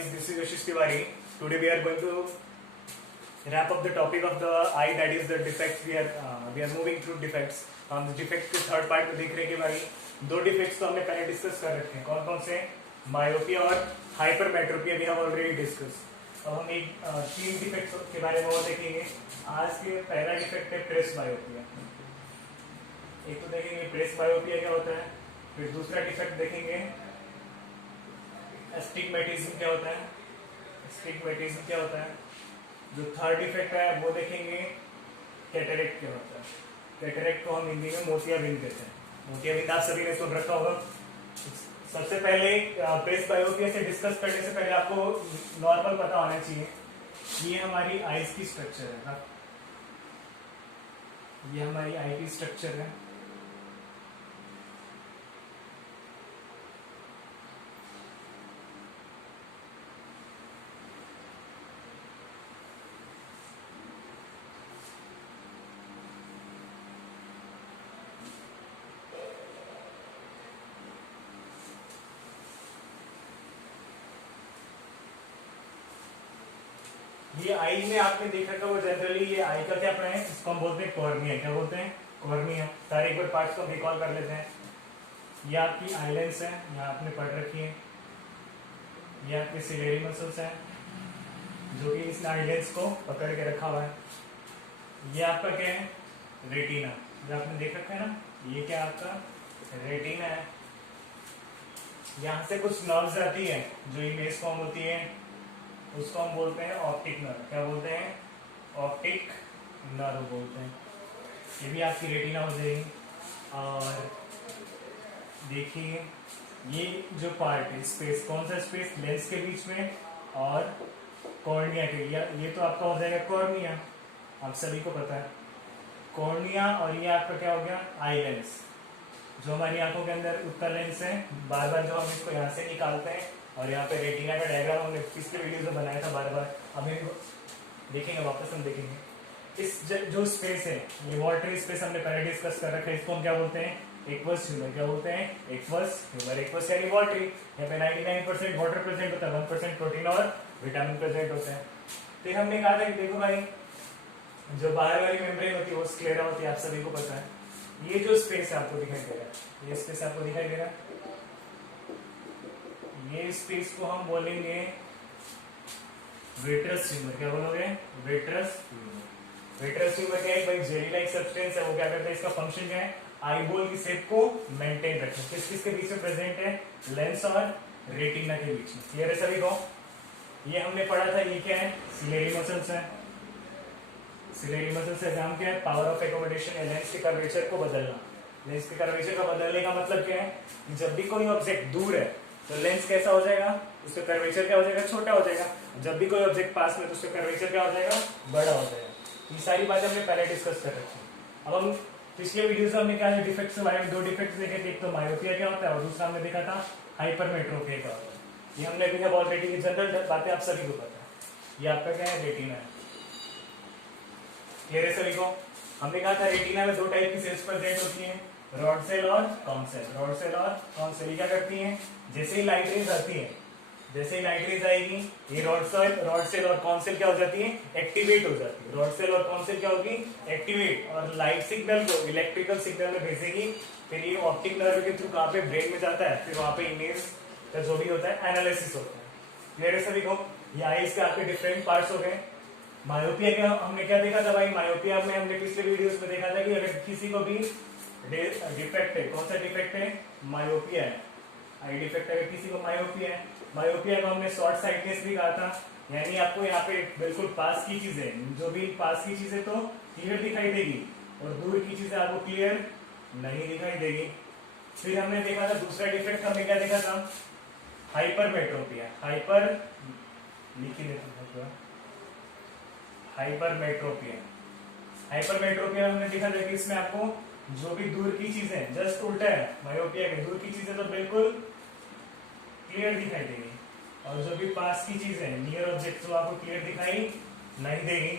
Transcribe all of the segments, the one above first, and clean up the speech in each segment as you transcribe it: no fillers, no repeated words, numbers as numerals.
guys, this is Yashish Tiwari. Today we are going to wrap up the topic of the eye, that is the defects. We are moving through defects. हम defect के third part में देख रहे हैं कि भाई दो defects तो हमने पहले डिस्कस कर रखे हैं. कौन कौन से? मायोपिया और hypermetropia we have already discuss. अब हम एक तीन डिफेक्ट्स के बारे में और देखेंगे. आज के पहला डिफेक्ट है प्रेस बायोपिया. एक तो देखेंगे प्रेस बायोपिया क्या होता है, फिर दूसरा डिफेक्ट देखेंगे एस्टिग्मेटिज्म क्या होता है. एस्टिग्मेटिज्म क्या होता है. जो थर्ड डिफेक्ट है वो देखेंगे कैटरेक्ट क्या होता है. कैटरेक्ट को हम हिंदी में मोतियाबिंद कहते हैं. मोतियाबिंद आप सभी ने सुन रखा होगा. सबसे पहले प्रेस बायोपिया से डिस्कस करने से पहले आपको नॉर्मल पता होना चाहिए कि ये हमारी आईज की स्ट्रक्चर है. ये हमारी आई की स्ट्रक्चर है. ये आई में आपने देखा था वो जनरली ये आई का क्या है, इसको हम बोलते हैं कॉर्निया. क्या बोलते हैं? कॉर्निया. सारे एक बार पार्ट्स को रिकॉल कर लेते हैं. ये आपकी आईलेंस है, यहाँ आपने पढ़ रखी है. ये आपके सिलेरी मसल्स हैं जो कि इस आईलेंस को पकड़ के रखा हुआ है. ये आपका क्या है? रेटिना. जो आपने देख रखा है ना, ये क्या आपका रेटिना है. यहाँ से कुछ नर्व्स आती है जो इमेज फॉर्म होती है, उसको हम बोलते हैं ऑप्टिक नर्व. क्या बोलते हैं? ऑप्टिक नर्व बोलते हैं. ये भी आपकी रेटिना हो जाएगी. और देखिए ये जो पार्ट है स्पेस, कौन सा स्पेस? लेंस के बीच में और कॉर्निया के. ये तो आपका हो जाएगा कॉर्निया. आप सभी को पता है कॉर्निया. और ये आपका क्या हो गया? Eye lens. जो हमारी आंखों के अंदर उत्तर लेंस है, बार बार जो हम इसको यहाँ से निकालते हैं. और यहाँ पे रेटिना का डायग्राम हमने पिछले वीडियो में बनाया था बार बार. अभी देखेंगे, वापस हम देखेंगे. इस जो स्पेस है ये वाटरी स्पेस हमने पहले डिस्कस कर रखा है. इसको हम क्या बोलते हैं? Aqueous humour. क्या बोलते हैं? Aqueous humour. एक्वस यानी वाटरी. यहाँ पे 99% वाटर प्रेजेंट होता है, 1% प्रोटीन और विटामिन प्रेजेंट होते हैं. फिर हमने कहा था कि देखो भाई जो बाहर वाली मेम्ब्रेन होती है वो स्क्लेरा होती है. आप सभी को पता है. ये जो स्पेस है आपको दिखाई दे रहा है, ये स्पेस आपको दिखाई दे रहा है. ये स्पेस को हम बोलेंगे विट्रस ह्यूमर. क्या बोलोगे? Vitreous humour. विट्रस ह्यूमर क्या है भाई? जेली लाइक सब्सटेंस है. वो क्या करता है? इसका फंक्शन क्या है? आईबॉल की शेप को मेंटेन रखना. किस किस के बीच में प्रेजेंट है? लेंस और रेटिना के बीच में. क्लियर है सभी को? ये हमने पढ़ा था. ये क्या है? सिलेरी मसल्स है. सिलेरी मसल्स का काम क्या है? पावर ऑफ एकोमोडेशन है. लेंस के कर्वेचर को बदलना. लेंस के कर्वेचर का बदलने का मतलब क्या है? जब भी कोई ऑब्जेक्ट दूर है तो लेंस कैसा हो जाएगा? उसका कर्वेचर क्या हो जाएगा? छोटा हो जाएगा. जब भी कोई ऑब्जेक्ट पास में तो उसका कर्वेचर क्या हो जाएगा? बड़ा हो जाएगा. ये सारी बातें हमने पहले डिस्कस कर रखी है. अब हम पिछले वीडियोस में हमने क्या है डिफेक्ट्स के बारे में दो डिफेक्ट्स देखे थे. एक तो मायोपिया क्या होता है और दूसरा हमने देखा था हाइपरमेट्रोपिया क्या होता है. ये हमने देखा ऑलरेडी. जनरल बातें आप सभी को पता है. ये आपका क्या है? रेटिना है. क्लियर है सभी को? हमने कहा था रेटिना में दो टाइप की सेल्स प्रेजेंट होती हैं, रॉड सेल और कॉन सेल. रॉड सेल और कॉन सेल क्या करती हैं? जैसे ही लाइट रेज आती है, जैसे ही लाइट रेज आएगी ये रॉड सेल और कॉन सेल क्या हो जाती है? एक्टिवेट हो जाती है. रॉड सेल और कॉन सेल क्या होगी? एक्टिवेट. और लाइट सिग्नल को इलेक्ट्रिकल सिग्नल में भेजेगी. फिर ये ऑप्टिक नर्व के थ्रू कहाँ पे? ब्रेन में जाता है. फिर वहां पे इमेज का जो भी होता है एनालिसिस होता है. क्लियर है सभी को? ये आईज के आपके डिफरेंट पार्ट्स हो गए. मायोपिया का हमने क्या देखा था भाई? मायोपिया में हमने पिछले वीडियोस में देखा था कि अगर किसी को भी डिफेक्ट है, कौन सा डिफेक्ट है? मायोपिया है. आई डिफेक्ट है किसी को मायोपिया है. मायोपिया को हमने शॉर्ट साइटनेस भी कहा था. यानी आपको यहाँ पे बिल्कुल पास की चीजें, जो भी पास की चीजें तो क्लियर दिखाई देगी और दूर की चीजें आपको क्लियर नहीं दिखाई देगी. फिर हमने देखा था दूसरा डिफेक्ट हमने क्या देखा था? हाइपरमेट्रोपिया. हाइपरमेट्रोपिया. हाइपरमेट्रोपिया हमने देखा था कि इसमें आपको जो भी दूर की चीजें, जस्ट उल्टा है मायोपिया के. दूर की चीजें तो बिल्कुल क्लियर दिखाई देगी और जो भी पास की चीजें, नियर ऑब्जेक्ट, जो आपको क्लियर दिखाई नहीं देगी.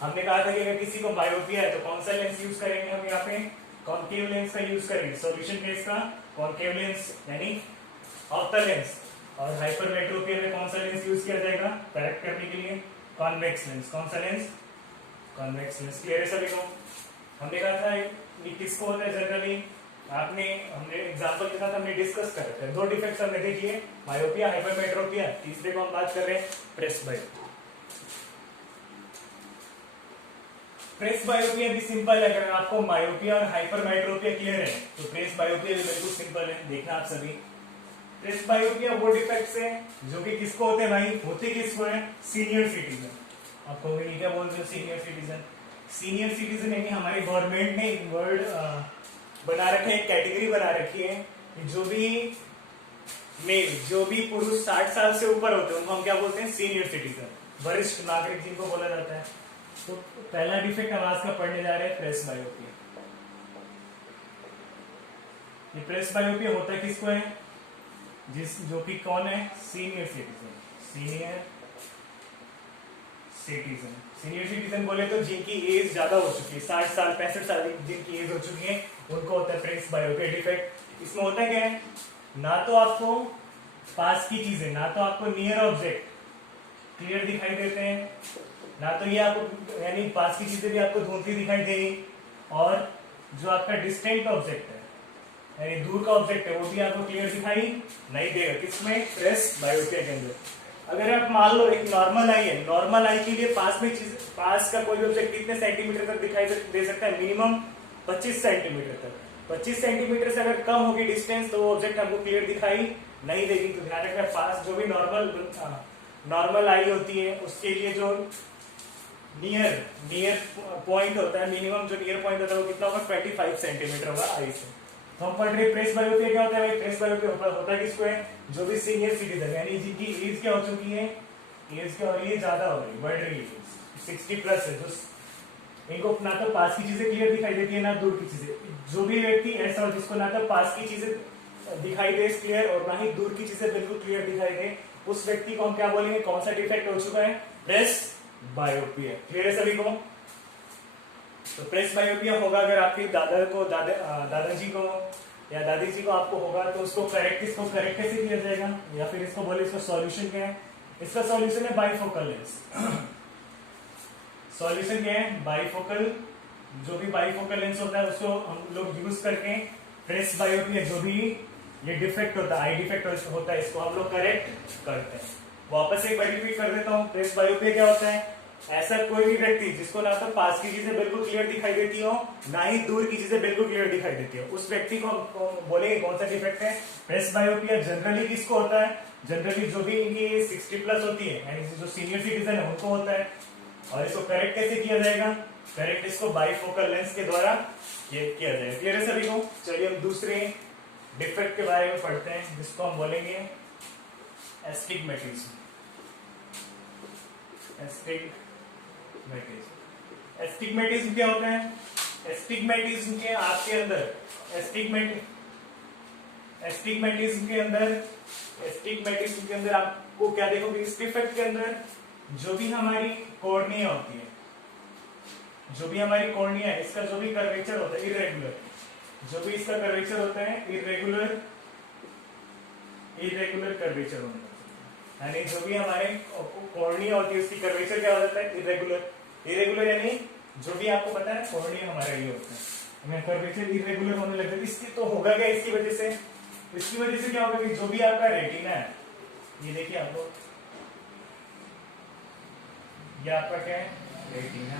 हमने कहा था कि अगर किसी को मायोपिया है तो कौन सा लेंस यूज करेंगे हम? यहाँ पे कॉन्केव लेंस का यूज करेंगे. सॉल्यूशन केस का कॉन्केव लेंस यानी ऑप्टल लेंस. और हाइपरमेट्रोपिया में कौन सा लेंस यूज किया जाएगा करेक्ट करने के लिए? Convex lens. कौन सा लेंस? Convex lens. क्लियर है सभी को? हमने कहा था ये किसको होता है जनरली, हमने एग्जांपल के साथ हमने डिस्कस कर रहे थे। दो डिफेक्ट्स हमने देखिए, मायोपिया, हाइपरमेट्रोपिया। तीसरे को हम बात कर रहे हैं प्रेसबायोपिया। प्रेसबायोपिया भी सिंपल है। अगर आपको मायोपिया और हाइपरमेट्रोपिया क्लियर है तो प्रेसबायोपिया भी बिल्कुल सिंपल है। देखना आप सभी, प्रेसबायोपिया वो डिफेक्ट्स है जो कि किसको होते हैं भाई? होते किसको है? Senior citizen. आप कहोगे ये क्या बोलते हो सीनियर सिटीजन? सीनियर सिटीजन यानी हमारी गवर्नमेंट ने एक वर्ड बना रखे, एक कैटेगरी बना रखी है कि जो भी पुरुष 60 साल से ऊपर होते हैं उनको हम क्या बोलते हैं? सीनियर सिटीजन, वरिष्ठ नागरिक जिनको बोला जाता है। तो पहला डिफेक्ट हम आज का पढ़ने जा रहे हैं प्रेसबायोपिया। ये प्रेसबायोपिया होता किसको है? जो कि कौन है? Senior citizen. सीनियर सिटीजन बोले तो जिनकी एज ज्यादा हो चुकी है, 60 साल 65 साल जिनकी एज हो चुकी है उनको होता है प्रेसबायोपिया डिफेक्ट। इसमें होता क्या है? ना तो आपको पास की चीजें, ना तो आपको नियर ऑब्जेक्ट क्लियर दिखाई देते हैं, ना तो ये आपको यानी पास की चीजें भी आपको धुंधली दिखाई देगी, और जो आपका डिस्टेंट ऑब्जेक्ट है यानी दूर का ऑब्जेक्ट है वो भी आपको क्लियर दिखाई नहीं देगा। किसमें? प्रेसबायोपिया के अंदर। अगर आप मान लो एक नॉर्मल आई है, नॉर्मल आई के लिए पास का कोई ऑब्जेक्ट कितने सेंटीमीटर तक दिखाई दे सकता है? मिनिमम 25 सेंटीमीटर तक। 25 सेंटीमीटर से अगर कम होगी डिस्टेंस तो वो ऑब्जेक्ट हमको क्लियर दिखाई नहीं देगी। तो ध्यान रखना, पास जो भी नॉर्मल आई होती है उसके लिए जो नियर पॉइंट होता है, मिनिमम जो नियर पॉइंट होता है वो कितना होगा? 25 सेंटीमीटर होगा आई से। तो हम पढ़ रहे प्रेसबायोपिया क्या होता है भाई? प्रेसबायोपिया होता है किसको है? जो भी सीनियर सिटीजन यानी जिनकी एज क्या हो चुकी है, एज क्या हो रही है? ज्यादा हो रही है, बढ़ रही है, 60 प्लस है, जो इनको ना तो पास की चीजें क्लियर दिखाई देती है ना दूर की चीजें। जो भी व्यक्ति ऐसा हो जिसको ना तो पास की चीजें दिखाई दे क्लियर और ना ही दूर की चीजें बिल्कुल क्लियर दिखाई दे, उस व्यक्ति को हम क्या बोलेंगे? कौन सा डिफेक्ट हो चुका है? प्रेसबायोपिया। क्लियर है सभी को? तो प्रेसबायोपिया होगा अगर आपके दादाजी को या दादी जी को आपको होगा तो उसको करेक्ट कैसे किया जाएगा? या फिर इसको बोले, इसका सॉल्यूशन क्या है? इसका सॉल्यूशन है बाइफोकल लेंस। सॉल्यूशन क्या है? बाइफोकल। जो भी बाइफोकल लेंस होता है उसको हम लोग यूज करके प्रेसबायोपिया जो भी ये डिफेक्ट होता है, आई डिफेक्ट होता है, इसको हम लोग करेक्ट करते हैं। वापस एक बार रिपीट कर देता हूँ, प्रेसबायोपिया क्या होता है? ऐसा कोई भी व्यक्ति जिसको ना तो पास की चीजें बिल्कुल क्लियर दिखाई देती हो ना ही दूर की चीजें बिल्कुल क्लियर दिखाई देती हो, उस व्यक्ति को बोलेंगे कौन सा डिफेक्ट है? प्रेसबायोपिया। जनरली किसको होता है? जनरली जो भी इनकी 60 प्लस होती है यानी जो सीनियर सिटीजन है उनको होता है। और इसको करेक्ट कैसे किया जाएगा? करेक्ट इसको बाइफोकल लेंस के द्वारा ये किया जाएगा। क्लियर है सभी को? चलिए हम दूसरे डिफेक्ट के बारे में पढ़ते हैं जिसको हम बोलेंगे एस्टिग्मेटिज्म। एस्टिग्मेटिज्म क्या होता है? एस्टिग्मेटिज्म के आपके अंदर एस्टिग्मेटिज्म के अंदर आपको क्या देखोगे? इस डिफेक्ट के अंदर जो भी हमारी कॉर्निया होती है, जो भी हमारी कॉर्निया है, इसका जो भी कर्वेचर होता है इरेगुलर, जो भी इसका कर्वेचर होता है इरेगुलर कर्वेचर होता है, यानी जो भी हमारे कॉर्निया होती है उसकी कर्वेचर क्या हो जाता है? इरेगुलर यानी जो भी आपको पता है कॉर्निया हमारा ये होता है, कर्वेचर इरेगुलर होने लगता है। इसकी तो होगा क्या? इसकी वजह से क्या होगा कि जो भी आपका रेटिना है, ये देखिए आपको, ये आपका क्या है? रेटिना।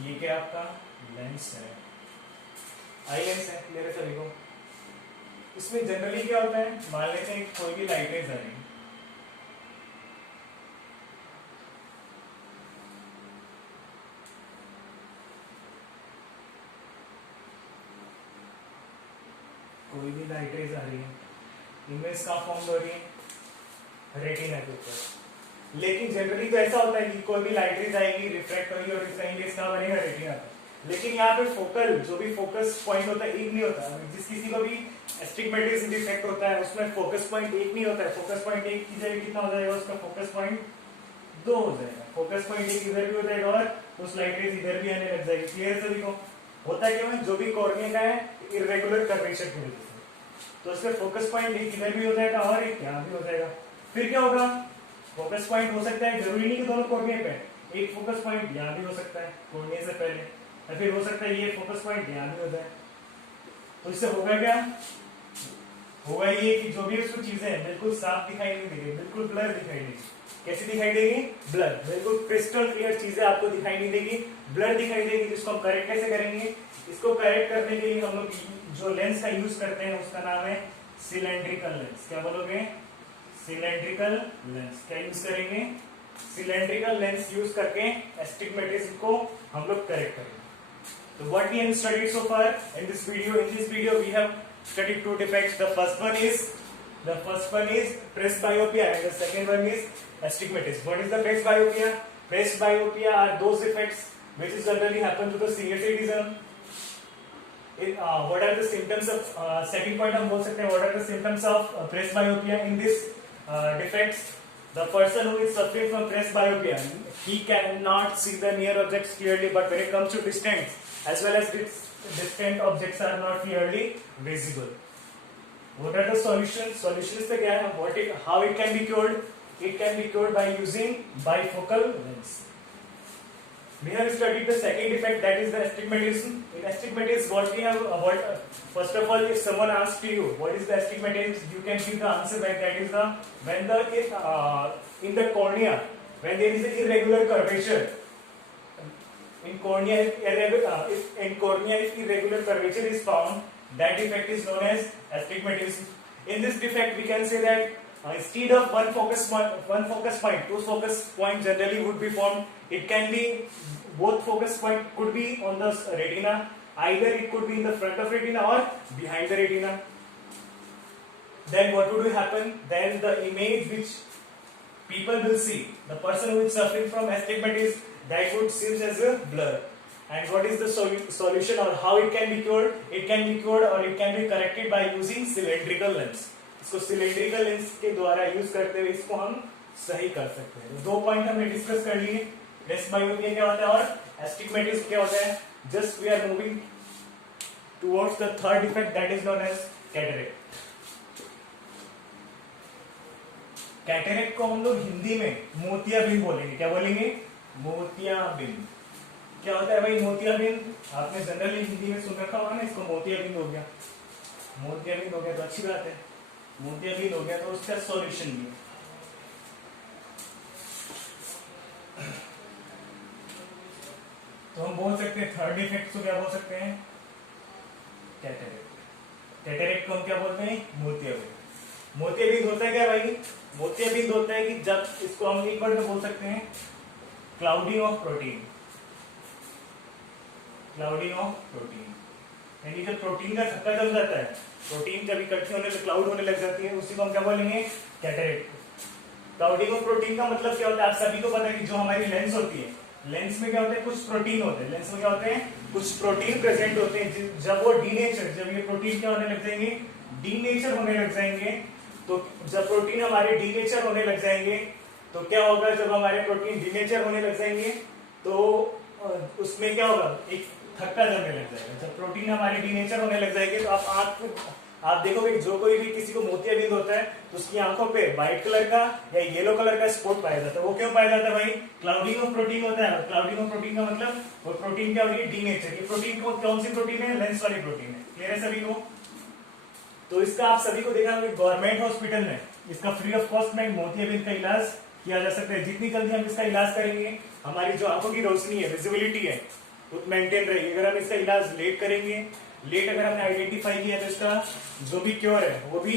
ये क्या आपका? लेंस है, आई लेंस है। क्लियर है सभी को? इसमें जनरली क्या होता है? मान लेते हैं कोई भी लाइट रेज आ रही है, इमेज का फॉर्म हो रही है रेटिना के ऊपर। लेकिन जनरली तो ऐसा होता है कि कोई भी लाइट रेज आएगी, रिफ्रैक्ट होगी और इसका इमेज कहाँ बनेगा? रेटिना पे। लेकिन यहाँ पे जो भी फोकस पॉइंट होता है एक नहीं होता। जिस किसी को भी एस्टिग्मेटिज्म डिफेक्ट होता है उसमें फोकस पॉइंट एक नहीं होता है। फोकस पॉइंट एक की जगह कितना हो जाएगा? उसका फोकस पॉइंट 2 हो जाएगा। फोकस पॉइंट एक इधर भी हो जाएगा और उस लाइट रेज इधर भी आने लग जाएगी। क्लियर सभी को? होता है क्यों है? जो भी कॉर्निया का है इरेगुलर कर्वेचर की वजह से। तो इसमें फोकस पॉइंट एक इधर भी हो जाएगा और एक यहाँ भी हो जाएगा। फिर क्या होगा, फोकस पॉइंट हो सकता है, जरूरी नहीं कि दोनों कोर्निया पे, एक फोकस पॉइंट यहाँ भी हो सकता है कोर्निया से पहले, या फिर हो सकता है ये फोकस पॉइंट यहाँ भी हो जाए। तो इससे होगा क्या, होगा ये कि जो भी उसको चीजें हैं बिल्कुल साफ दिखाई नहीं देगी, बिल्कुल ब्लर दिखाई देगी। कैसी दिखाई देगी, ब्लर, बिल्कुल क्रिस्टल क्लियर चीजें आपको दिखाई नहीं देगी, ब्लर दिखाई देगी। जिसको हम करेक्ट कैसे करेंगे, इसको करेक्ट करने के लिए हम लोग जो लेंस का यूज करते हैं उसका नाम है सिलेंड्रिकल लेंस। क्या बोलोगे, सिलेंड्रिकल लेंस। क्या यूज करेंगे, सिलेंड्रिकल लेंस यूज करके एस्टिग्मेटिज्म को हम लोग करेक्ट करेंगे। So what we have studied so far in this video? In this video, we have studied two defects. The first one is presbyopia, and the second one is astigmatism. What is the presbyopia? Presbyopia are those defects which is generally happen to the senior citizen. What are the symptoms of second point हम बोल सकते हैं, what are the symptoms of presbyopia in this defects? The person who is suffering from presbyopia, he cannot see the near objects clearly, but when it comes to distance, as well as distant objects are not clearly visible. What are the solutions? Solutions पे क्या है, how it can be cured? It can be cured by using bifocal lens. We have studied the second defect, that is the astigmatism. In astigmatism, what we have, first of all, if someone asks to you what is the astigmatism, you can give the answer back. That is the when in the cornea, when there is an irregular curvature. In cornea, if irregular curvature is found, that defect is known as astigmatism. In this defect, we can say that instead of one focus point, two focus points generally would be formed. It can be both focus point could be on the retina. Either it could be in the front of retina or behind the retina. Then what would happen? Then the image which people will see, the person who is suffering from astigmatism, that would seem as a blur. And what is the solution, or how it can be cured? It can be cured or it can be corrected by using cylindrical lens. इसको cylindrical lens के द्वारा use करते हुए इसको हम सही कर सकते हैं। दो पॉइंट हमने डिस्कस कर लिए, प्रेसबायोपिया क्या होता है और एस्टिग्मेटिज्म क्या होता है। Just we are moving towards the third defect, that is known as cataract. Cataract को हम लोग हिंदी में मोतियाबिंद बोलेंगे। क्या बोलेंगे, मोतियाबिंद। क्या होता है भाई मोतियाबिंद, आपने जनरली हिंदी में सुन रखा होगा ना, इसको मोतियाबिंद हो गया, मोतियाबिंद हो गया तो अच्छी बात है, मोतियाबिंद हो गया तो उसका सॉल्यूशन भी। तो हम बोल सकते हैं थर्ड डिफेक्ट को क्या बोल सकते हैं, कैटरेक्ट। कैटरेक्ट को हम क्या बोलते हैं, मोतियाबिंद। मोतियाबिंद होता है क्या भाई, मोतियाबिंद होता है कि जब इसको हम एक वर्ड में बोल सकते हैं clouding of protein. Clouding of protein यानी जब प्रोटीन का थक्का जम जाता है, प्रोटीन जब इकट्ठी होने से क्लाउड होने लग जाती है, उसी को हम क्या बोलेंगे, कैटरेक्ट। क्लाउडिंग ऑफ प्रोटीन का मतलब क्या होता है, आप सभी को पता है कि जो हमारी लेंस होती है, लेंस में क्या होता है, कुछ प्रोटीन होते हैं, लेंस में क्या होते हैं, कुछ प्रोटीन प्रेजेंट होते हैं। जब वो डीनेचर, जब ये प्रोटीन क्या होने लग जाएंगे, डीनेचर होने लग जाएंगे, तो जब प्रोटीन हमारे डीनेचर होने लग जाएंगे तो क्या होगा, जब हमारे प्रोटीन डीनेचर होने लग जाएंगे तो उसमें क्या होगा, एक थक्का जमने लग जाएगा। जब प्रोटीन हमारे डीनेचर होने लग जाएंगे तो आप देखोगे जो कोई भी किसी को मोतियाबिंद होता है तो उसकी आंखों पे व्हाइट कलर का या येलो कलर का स्पॉट पाया जाता है। वो क्यों पाया जाता है भाई, क्लाउडिंग ऑफ प्रोटीन होता है। क्लाउडिंग ऑफ प्रोटीन का मतलब वो प्रोटीन क्या होगी, डीनेचर। ये प्रोटीन कौन सी प्रोटीन है, लेंस वाली प्रोटीन है। क्लियर है सभी को। तो इसका आप सभी को देखा गवर्नमेंट हॉस्पिटल में इसका फ्री ऑफ कॉस्ट में मोतियाबिंद का इलाज किया जा सकता है। जितनी जल्दी हम इसका इलाज करेंगे, हमारी जो आंखों की रोशनी है, विजिबिलिटी है, वो मेंटेन रहेगी। अगर हम इसका इलाज लेट करेंगे, लेट अगर हमने आइडेंटिफाई किया तो इसका जो भी क्योर है वो भी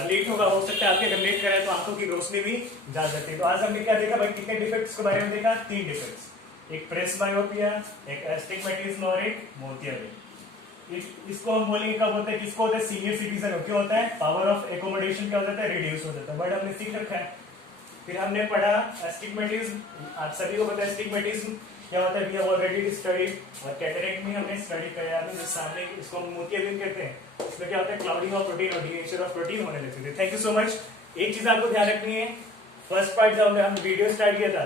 लेट होगा। हो सकता है आपके अगर लेट करें तो आंखों की रोशनी भी जा सकती है। तो आज हमने क्या देखा भाई, कितने डिफेक्ट्स के बारे में देखा, 3 डिफेक्ट्स, एक प्रेसबायोपिया, एक एस्टिग्मेटिज्म और एक मोतियाबिंद। इसको हम बोलेंगे कब होता है, किसको होता है, सीनियर सिटीजन हो। क्यों होता है, पावर ऑफ एकोमोडेशन क्या हो जाता है, रिड्यूस हो जाता है। बट हमने सीख रखा है। फिर हमने पढ़ा एस्टिग्मेटिज्म, आप सभी को पता है एस्टिग्मेटिज्म क्या होता है, वी हैव ऑलरेडी स्टडीड। और कैटरेक्ट में हमने स्टडी किया है, सामने इसको हम मोतियाबिंद कहते हैं। इसमें क्या होता है, क्लाउडिंग ऑफ प्रोटीन और डीनेचर ऑफ प्रोटीन होने लगते थे। Thank you so much. एक चीज आपको ध्यान रखनी है, फर्स्ट पार्ट जब हम वीडियो स्टार्ट किया था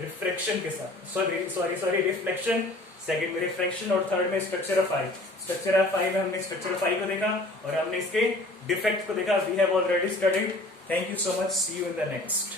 रिफ्लेक्शन के साथ, सॉरी रिफ्लेक्शन सेकंड में रिफ्रैक्शन और थर्ड में structure of eye. Structure of eye में हमने स्ट्रक्चर ऑफ आई को देखा और हमने इसके डिफेक्ट को देखा। We have already studied. Thank you so much, see you in the next.